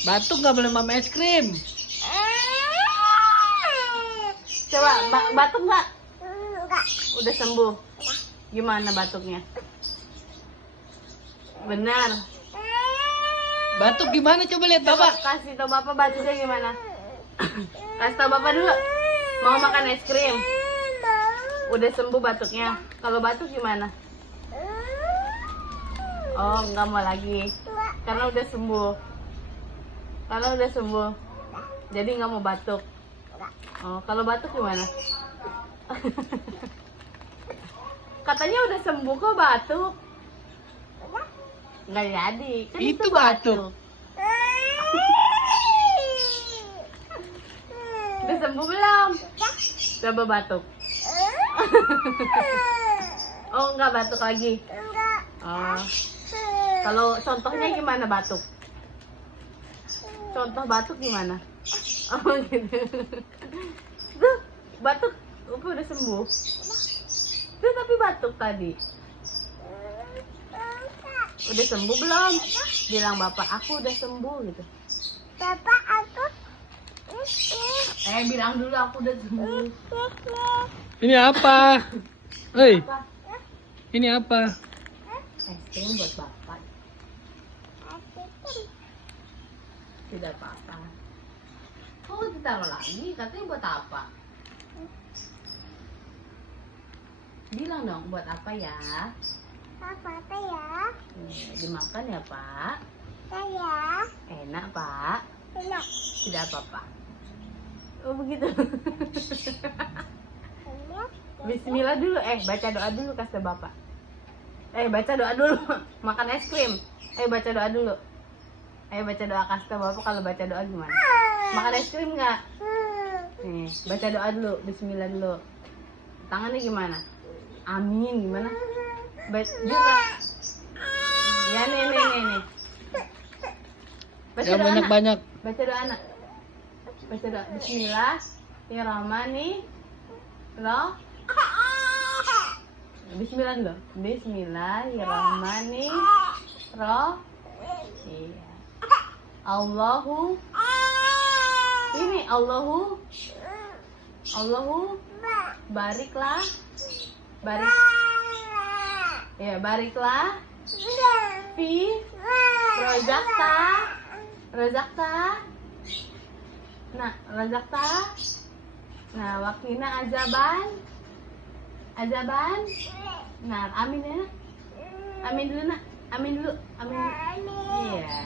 Batuk nggak boleh mama es krim. Coba batuk nggak? Enggak. Udah sembuh. Gimana batuknya? Benar. Batuk gimana coba lihat Coba bapak. kasih tau bapak batuknya gimana. Kasih tau bapak dulu. Mau makan es krim? Udah sembuh batuknya. Kalau batuk gimana? Oh, nggak mau lagi. Karena udah sembuh. Karena udah sembuh. Jadi nggak mau batuk. Oh, kalau batuk gimana? Katanya udah sembuh kok batuk. Nggak jadi. Kan Itu batuk. Udah sembuh belum? Coba batuk. Oh, nggak batuk lagi. Enggak. Oh. Kalau contohnya gimana batuk? Contoh batuk gimana? Oh gitu. Tuh, batuk udah sembuh. Tuh tapi batuk tadi. Udah sembuh belum? Bilang bapak aku udah sembuh gitu. Bapak aku Bilang dulu aku udah sembuh. Ini apa? Hei, Apa? ini apa? Es krim buat bapak. Tidak apa-apa. Oh, ditaruh lagi. Katanya buat apa? Bilang dong buat apa ya? apa ya? Dimakan ya Pak. Saya Enak Pak. enak. Tidak apa-apa. Oh begitu. Enak. Bismillah dulu. Baca doa dulu kasih bapak. Baca doa dulu. Makan es krim. Baca doa dulu. Baca doa kasih bapak. Kalau baca doa gimana? Makan es krim nggak? Nih, baca doa dulu. Bismillah dulu. Tangannya gimana? Amin gimana? Juga. Ya nih. Baca Yang doa anak. banyak-banyak. Baca doa anak. Baca doa. Bismillahirrahmanirrahim. Bismillah dulu. Bismillahirrahmanirrahim. Iya. Allahu. Ini Allahu bariklah. Bariklah fi rozakta. Nah, wakina azaban. Nah, amin ya. Amin dulu nak. Amin dulu. Amin. Iya.